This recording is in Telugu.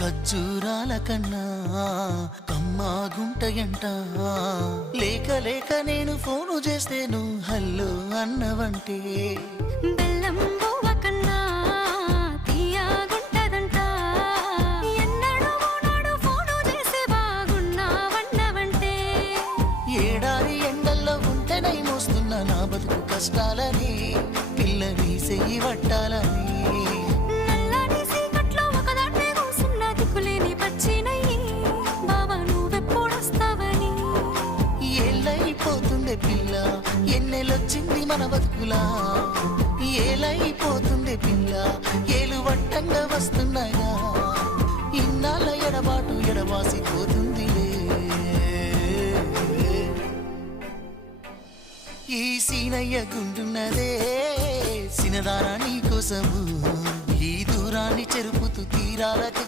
ఖర్జూరాల కన్నా కమ్మాగుంటయంట. లేక లేక నేను ఫోను చేస్తే నువ్వు హల్లో అన్నవంటే బెల్లం బువ్వ కన్నా తీయగుంటదంట. ఎన్నడూ నాడు ఫోను చేసి బాగున్నావన్నవంటే ఏడాది ఎండల్లో ఉంటేనై మోస్తున్న నా బతుకు కష్టాలని పిల్లని చెయ్యి పట్టాలని. నల్లని సీకట్లో ఒకదాన్నే కూసున్న దిక్కులేని పచ్చినయ్యి బావ నువ్వెప్పుడొస్తావని. ఏళ్ళైపోతుండే పిల్ల ఎన్నెలొచ్చింది మన బతుకులా. ఏలైపోతుండే పిల్ల ఏలు వట్టంగా వస్తున్నాయా. ఇన్నాళ్ళ ఎడబాటు ఎడవాసిపోతుందిలే. ఈ సీనయ్య గుండున్నదే సినదారా నీ కోసము. ఈ దూరాన్ని చెరుపుతూ తీరాలకు